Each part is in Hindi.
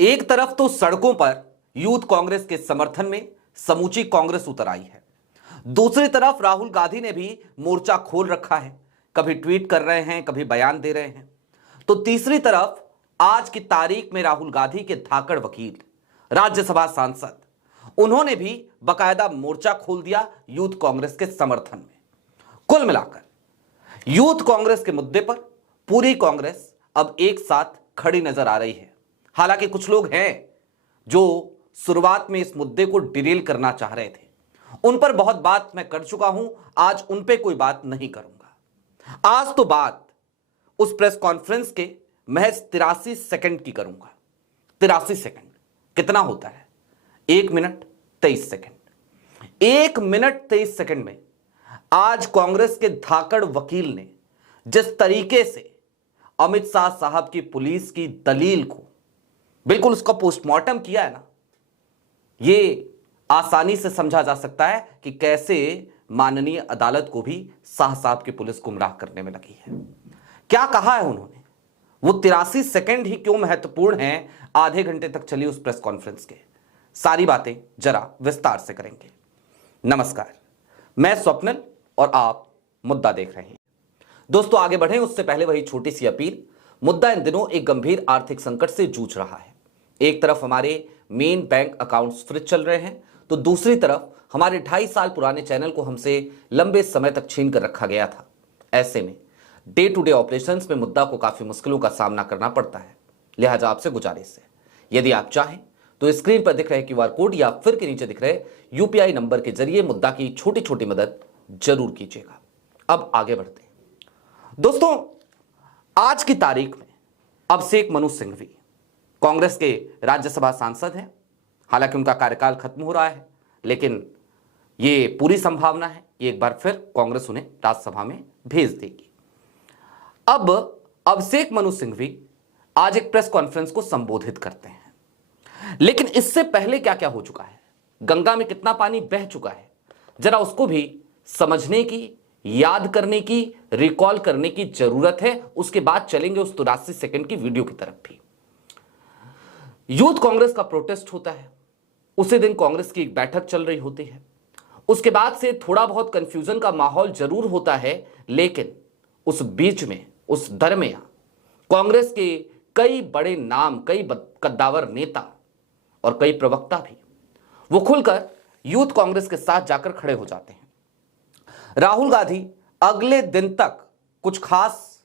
एक तरफ तो सड़कों पर यूथ कांग्रेस के समर्थन में समूची कांग्रेस उतर आई है, दूसरी तरफ राहुल गांधी ने भी मोर्चा खोल रखा है। कभी ट्वीट कर रहे हैं, कभी बयान दे रहे हैं। तो तीसरी तरफ आज की तारीख में राहुल गांधी के धाकड़ वकील, राज्यसभा सांसद, उन्होंने भी बकायदा मोर्चा खोल दिया यूथ कांग्रेस के समर्थन में। कुल मिलाकर यूथ कांग्रेस के मुद्दे पर पूरी कांग्रेस अब एक साथ खड़ी नजर आ रही है। हालांकि कुछ लोग हैं जो शुरुआत में इस मुद्दे को डिरेल करना चाह रहे थे, उन पर बहुत बात मैं कर चुका हूं, आज उन पे कोई बात नहीं करूंगा। आज तो बात उस प्रेस कॉन्फ्रेंस के महज 83 सेकंड की करूंगा। 83 सेकंड कितना होता है? 1 मिनट 23 सेकंड। 1 मिनट 23 सेकंड में आज कांग्रेस के धाकड़ वकील ने जिस तरीके से अमित शाह साहब की पुलिस की दलील को बिल्कुल उसका पोस्टमार्टम किया है ना, ये आसानी से समझा जा सकता है कि कैसे माननीय अदालत को भी शाह साहब की पुलिस गुमराह करने में लगी है। क्या कहा है उन्होंने? वो 83 सेकंड ही क्यों महत्वपूर्ण हैं आधे घंटे तक चली उस प्रेस कॉन्फ्रेंस के, सारी बातें जरा विस्तार से करेंगे। नमस्कार, मैं स्वप्निल और आप मुद्दा देख रहे हैं। दोस्तों, आगे बढ़ें उससे पहले वही छोटी सी अपील। मुद्दा इन दिनों एक गंभीर आर्थिक संकट से जूझ रहा है। एक तरफ हमारे मेन बैंक अकाउंट्स फ्रीज चल रहे हैं, तो दूसरी तरफ हमारे 2.5 साल पुराने चैनल को हमसे लंबे समय तक छीन कर रखा गया था। ऐसे में डे टू डे ऑपरेशंस में मुद्दा को काफी मुश्किलों का सामना करना पड़ता है। लिहाजा आपसे गुजारिश है, यदि आप चाहें तो स्क्रीन पर दिख रहे QR कोड या फिर के नीचे दिख रहे UPI नंबर के जरिए मुद्दा की छोटी छोटी मदद जरूर कीजिएगा। अब आगे बढ़ते हैं। दोस्तों, आज की तारीख में अभिषेक मनु सिंघवी कांग्रेस के राज्यसभा सांसद हैं। हालांकि उनका कार्यकाल खत्म हो रहा है, लेकिन ये पूरी संभावना है एक बार फिर कांग्रेस उन्हें राज्यसभा में भेज देगी। अब अभिषेक मनु सिंघवी आज एक प्रेस कॉन्फ्रेंस को संबोधित करते हैं, लेकिन इससे पहले क्या क्या हो चुका है, गंगा में कितना पानी बह चुका है, जरा उसको भी समझने की, याद करने की, रिकॉल करने की जरूरत है। उसके बाद चलेंगे उस 83 सेकंड की वीडियो की तरफ भी। यूथ कांग्रेस का प्रोटेस्ट होता है, उसी दिन कांग्रेस की एक बैठक चल रही होती है। उसके बाद से थोड़ा बहुत कंफ्यूजन का माहौल जरूर होता है, लेकिन उस बीच में, उस दरमियान कांग्रेस के कई बड़े नाम, कई कद्दावर नेता और कई प्रवक्ता भी वो खुलकर यूथ कांग्रेस के साथ जाकर खड़े हो जाते हैं। राहुल गांधी अगले दिन तक कुछ खास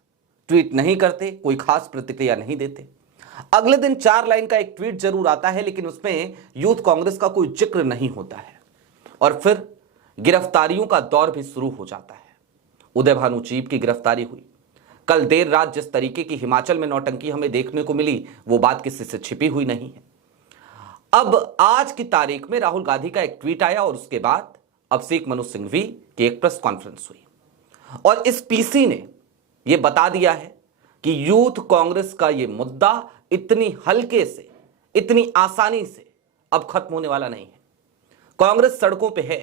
ट्वीट नहीं करते, कोई खास प्रतिक्रिया नहीं देते। अगले दिन 4 लाइन का एक ट्वीट जरूर आता है, लेकिन उसमें यूथ कांग्रेस का कोई जिक्र नहीं होता है। और फिर गिरफ्तारियों का दौर भी शुरू हो जाता है। उदय भानु चीब की गिरफ्तारी हुई। कल देर रात जिस तरीके की हिमाचल में नौटंकी हमें देखने को मिली, वो बात किसी से छिपी हुई नहीं है। अब आज की तारीख में राहुल गांधी का एक ट्वीट आया और उसके बाद अभिषेक मनु सिंघवी की एक प्रेस कॉन्फ्रेंस हुई और इस पीसी ने यह बता दिया है कि यूथ कांग्रेस का यह मुद्दा इतनी हल्के से, इतनी आसानी से अब खत्म होने वाला नहीं है। कांग्रेस सड़कों पे है।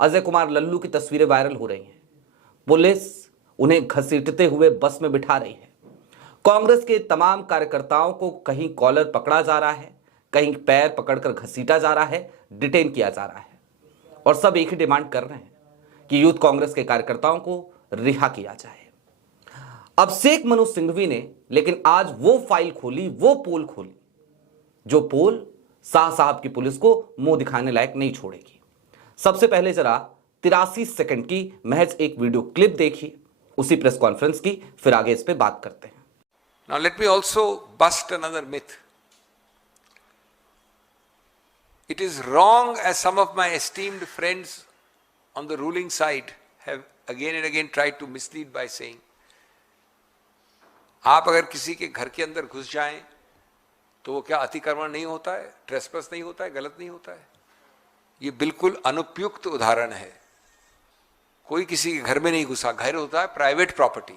अजय कुमार लल्लू की तस्वीरें वायरल हो रही हैं। पुलिस उन्हें घसीटते हुए बस में बिठा रही है। कांग्रेस के तमाम कार्यकर्ताओं को कहीं कॉलर पकड़ा जा रहा है, कहीं पैर पकड़कर घसीटा जा रहा है, डिटेन किया जा रहा है। और सब एक ही डिमांड कर रहे हैं कि यूथ कांग्रेस के कार्यकर्ताओं को रिहा किया जाए। अभिषेक मनु सिंघवी ने लेकिन आज वो फाइल खोली, वो पोल खोली, जो पोल शाह साहब की पुलिस को मुंह दिखाने लायक नहीं छोड़ेगी। सबसे पहले जरा 83 सेकंड की महज एक वीडियो क्लिप देखिए उसी प्रेस कॉन्फ्रेंस की, फिर आगे इस पे बात करते हैं। Now let me also bust another myth. It is wrong, as some of my esteemed friends on the ruling side have again and again tried to mislead by saying, आप अगर किसी के घर के अंदर घुस जाएं तो वो क्या अतिक्रमण नहीं होता है, ट्रेसपास नहीं होता है, गलत नहीं होता है? ये बिल्कुल अनुपयुक्त उदाहरण है। कोई किसी के घर में नहीं घुसा, घर होता है private property.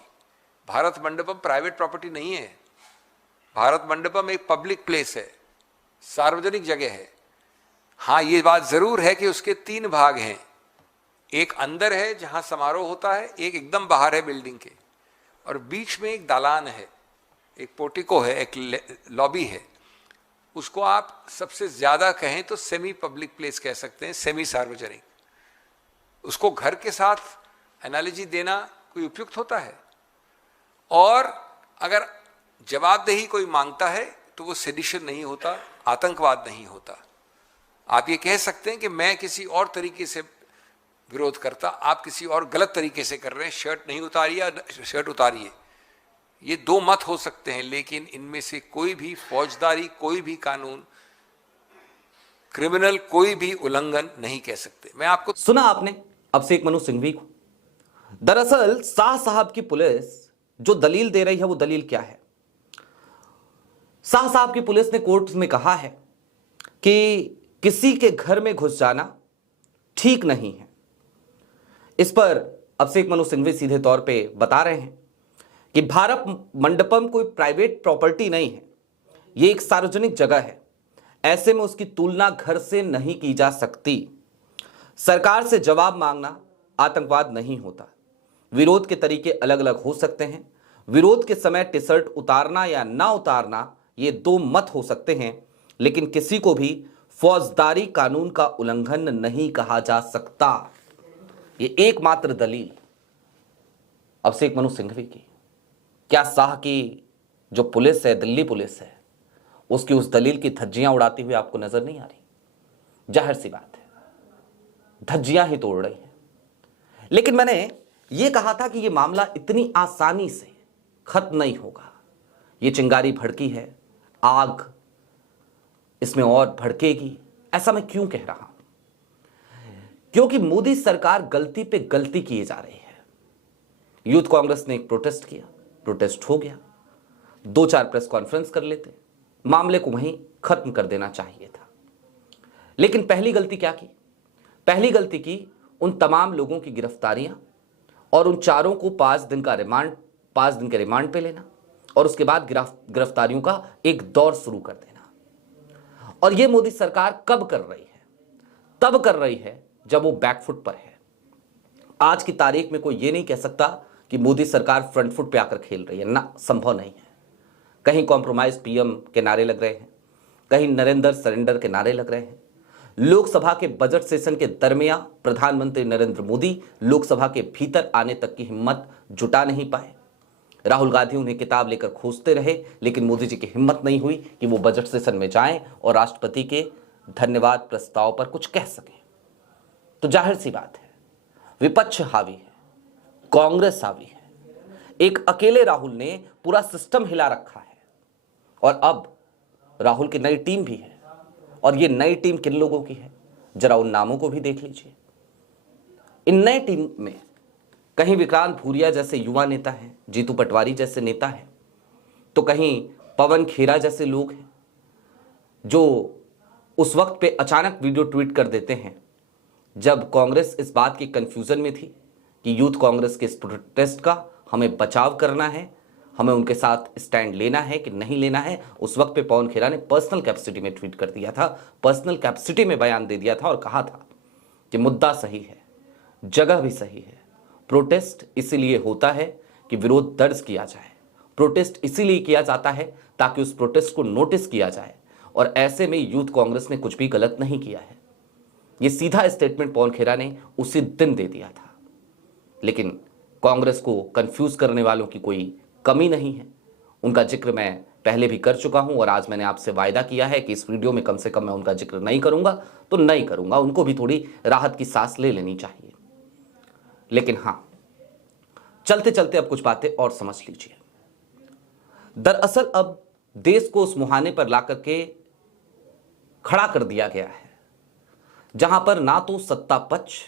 Bharat Mandapam private property नहीं है। भारत मंडपम एक पब्लिक प्लेस है, सार्वजनिक जगह है। हाँ, ये बात जरूर है कि उसके 3 भाग हैं। एक अंदर है जहां समारोह होता है, एक एकदम बाहर है बिल्डिंग के, और बीच में एक दालान है, एक पोर्टिको है, एक लॉबी है। उसको आप सबसे ज्यादा कहें तो सेमी पब्लिक प्लेस कह सकते हैं, सेमी सार्वजनिक। उसको घर के साथ एनालॉजी देना कोई उपयुक्त होता है? और अगर जवाबदेही कोई मांगता है तो वो सेडिशन नहीं होता, आतंकवाद नहीं होता। आप ये कह सकते हैं कि मैं किसी और तरीके से विरोध करता, आप किसी और गलत तरीके से कर रहे हैं, शर्ट नहीं उतारिए या शर्ट उतारिए। ये दो मत हो सकते हैं, लेकिन इनमें से कोई भी फौजदारी, कोई भी कानून, क्रिमिनल कोई भी उल्लंघन नहीं कह सकते। मैं आपको सुना आपने अभिषेक मनु सिंघवी को। दरअसल शाह साहब की पुलिस जो दलील दे रही है वो दलील क्या है? शाह साहब की पुलिस ने कोर्ट में कहा है कि किसी के घर में घुस जाना ठीक नहीं है। इस पर अभिषेक मनु सिंघवी सीधे तौर पे बता रहे हैं कि भारत मंडपम कोई प्राइवेट प्रॉपर्टी नहीं है, ये एक सार्वजनिक जगह है। ऐसे में उसकी तुलना घर से नहीं की जा सकती। सरकार से जवाब मांगना आतंकवाद नहीं होता। विरोध के तरीके अलग अलग हो सकते हैं। विरोध के समय टी शर्ट उतारना या ना उतारना ये दो मत हो सकते हैं, लेकिन किसी को भी फौजदारी कानून का उल्लंघन नहीं कहा जा सकता। ये एकमात्र दलील अभिषेक मनु सिंघवी की। क्या शाह की जो पुलिस है, दिल्ली पुलिस है, उसकी उस दलील की धज्जियां उड़ाती हुई आपको नजर नहीं आ रही? जाहिर सी बात है, धज्जियां ही तोड़ रही हैं। लेकिन मैंने यह कहा था कि यह मामला इतनी आसानी से खत्म नहीं होगा। यह चिंगारी भड़की है, आग इसमें और भड़केगी। ऐसा मैं क्यों कह रहा हूं? क्योंकि मोदी सरकार गलती पे गलती किए जा रही है। यूथ कांग्रेस ने एक प्रोटेस्ट किया, प्रोटेस्ट हो गया। 2-4 प्रेस कॉन्फ्रेंस कर लेते, मामले को वहीं खत्म कर देना चाहिए था। लेकिन पहली गलती क्या की? पहली गलती की उन तमाम लोगों की गिरफ्तारियां और उन चारों को 5 दिन के रिमांड पे लेना और उसके बाद गिरफ्तारियों का एक दौर शुरू कर देना। और यह मोदी सरकार कब कर रही है? तब कर रही है जब वो बैकफुट पर है। आज की तारीख में कोई ये नहीं कह सकता कि मोदी सरकार फ्रंट फुट पे आकर खेल रही है ना, संभव नहीं है। कहीं कॉम्प्रोमाइज पीएम के नारे लग रहे हैं, कहीं नरेंद्र सरेंडर के नारे लग रहे हैं। लोकसभा के बजट सेशन के दरमियान प्रधानमंत्री नरेंद्र मोदी लोकसभा के भीतर आने तक की हिम्मत जुटा नहीं पाए। राहुल गांधी उन्हें किताब लेकर खोजते रहे, लेकिन मोदी जी की हिम्मत नहीं हुई कि वो बजट सेशन में जाएं और राष्ट्रपति के धन्यवाद प्रस्ताव पर कुछ कह सकें। तो जाहिर सी बात है, विपक्ष हावी है, कांग्रेस हावी है। एक अकेले राहुल ने पूरा सिस्टम हिला रखा है। और अब राहुल की नई टीम भी है। और ये नई टीम किन लोगों की है, जरा उन नामों को भी देख लीजिए। इन नई टीम में कहीं विक्रांत भूरिया जैसे युवा नेता हैं, जीतू पटवारी जैसे नेता हैं, तो कहीं पवन खेरा जैसे लोग हैं जो उस वक्त पे अचानक वीडियो ट्वीट कर देते हैं जब कांग्रेस इस बात की कंफ्यूजन में थी कि यूथ कांग्रेस के इस प्रोटेस्ट का हमें बचाव करना है, हमें उनके साथ स्टैंड लेना है कि नहीं लेना है। उस वक्त पे पवन खेरा ने पर्सनल कैपेसिटी में ट्वीट कर दिया था, पर्सनल कैपेसिटी में बयान दे दिया था और कहा था कि मुद्दा सही है, जगह भी सही है। प्रोटेस्ट इसीलिए होता है कि विरोध दर्ज किया जाए। प्रोटेस्ट इसीलिए किया जाता है ताकि उस प्रोटेस्ट को नोटिस किया जाए। और ऐसे में यूथ कांग्रेस ने कुछ भी गलत नहीं किया है। यह सीधा स्टेटमेंट पवन खेरा ने उसी दिन दे दिया था। लेकिन कांग्रेस को कंफ्यूज करने वालों की कोई कमी नहीं है। उनका जिक्र मैं पहले भी कर चुका हूं और आज मैंने आपसे वायदा किया है कि इस वीडियो में कम से कम मैं उनका जिक्र नहीं करूंगा तो नहीं करूंगा। उनको भी थोड़ी राहत की सांस ले लेनी चाहिए। लेकिन हां, चलते चलते अब कुछ बातें और समझ लीजिए। दरअसल अब देश को उस मुहाने पर लाकर के खड़ा कर दिया गया है जहां पर ना तो सत्ता पक्ष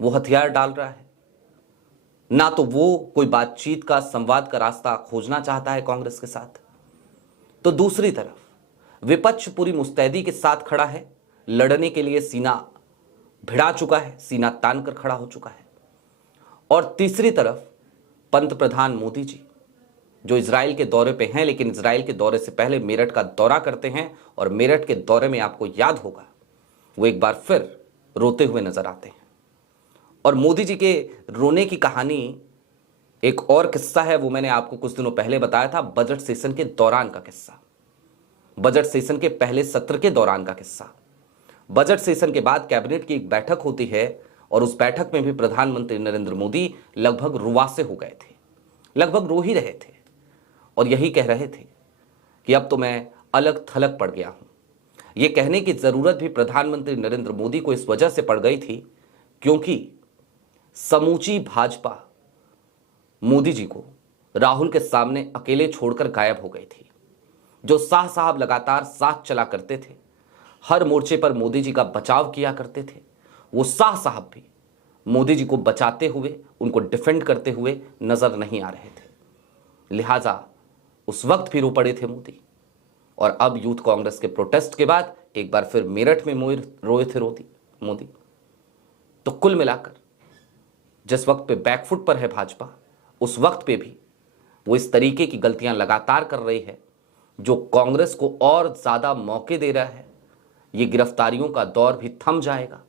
वो हथियार डाल रहा है, ना तो वो कोई बातचीत का, संवाद का रास्ता खोजना चाहता है कांग्रेस के साथ। तो दूसरी तरफ विपक्ष पूरी मुस्तैदी के साथ खड़ा है, लड़ने के लिए सीना भिड़ा चुका है, सीना तान कर खड़ा हो चुका है। और तीसरी तरफ पंत प्रधान मोदी जी जो इजराइल के दौरे पे हैं, लेकिन इजराइल के दौरे से पहले मेरठ का दौरा करते हैं और मेरठ के दौरे में आपको याद होगा वो एक बार फिर रोते हुए नजर आते हैं। और मोदी जी के रोने की कहानी एक और किस्सा है, वो मैंने आपको कुछ दिनों पहले बताया था, बजट सेशन के दौरान का किस्सा। बजट सेशन के पहले सत्र के दौरान का किस्सा। बजट सेशन के बाद कैबिनेट की एक बैठक होती है और उस बैठक में भी प्रधानमंत्री नरेंद्र मोदी लगभग रुआसे हो गए थे, लगभग रो ही रहे थे और यही कह रहे थे कि अब तो मैं अलग थलग पड़ गया हूं। यह कहने की जरूरत भी प्रधानमंत्री नरेंद्र मोदी को इस वजह से पड़ गई थी क्योंकि समूची भाजपा मोदी जी को राहुल के सामने अकेले छोड़कर गायब हो गई थी। जो शाह साहब लगातार साथ चला करते थे, हर मोर्चे पर मोदी जी का बचाव किया करते थे, वो शाह साहब भी मोदी जी को बचाते हुए, उनको डिफेंड करते हुए नजर नहीं आ रहे थे। लिहाजा उस वक्त भी रो पड़े थे मोदी। और अब यूथ कांग्रेस के प्रोटेस्ट के बाद एक बार फिर मेरठ में रोए थे मोदी। तो कुल मिलाकर जिस वक्त पे बैकफुट पर है भाजपा, उस वक्त पे भी वो इस तरीके की गलतियां लगातार कर रही है जो कांग्रेस को और ज्यादा मौके दे रहा है। ये गिरफ्तारियों का दौर भी थम जाएगा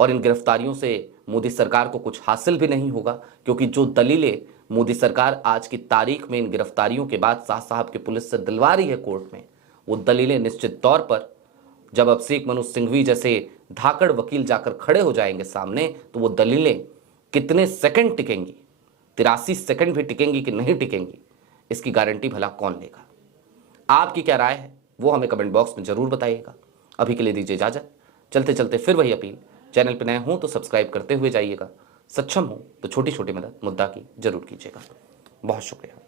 और इन गिरफ्तारियों से मोदी सरकार को कुछ हासिल भी नहीं होगा क्योंकि जो दलीलें मोदी सरकार आज की तारीख में इन गिरफ्तारियों के बाद शाह साहब की पुलिस से दिलवा रही है कोर्ट में, वो दलीलें निश्चित तौर पर जब अब शेख मनोज सिंघवी जैसे धाकड़ वकील जाकर खड़े हो जाएंगे सामने तो वो दलीलें कितने सेकंड टिकेंगी, 83 सेकंड भी टिकेंगी कि नहीं टिकेंगी, इसकी गारंटी भला कौन लेगा। आपकी क्या राय है वो हमें कमेंट बॉक्स में जरूर बताइएगा। अभी के लिए दीजिए इजाजत। चलते चलते फिर वही अपील, चैनल पर नए हों तो सब्सक्राइब करते हुए जाइएगा, सक्षम हो तो छोटी छोटी मदद मुद्दा की जरूर कीजिएगा। बहुत शुक्रिया।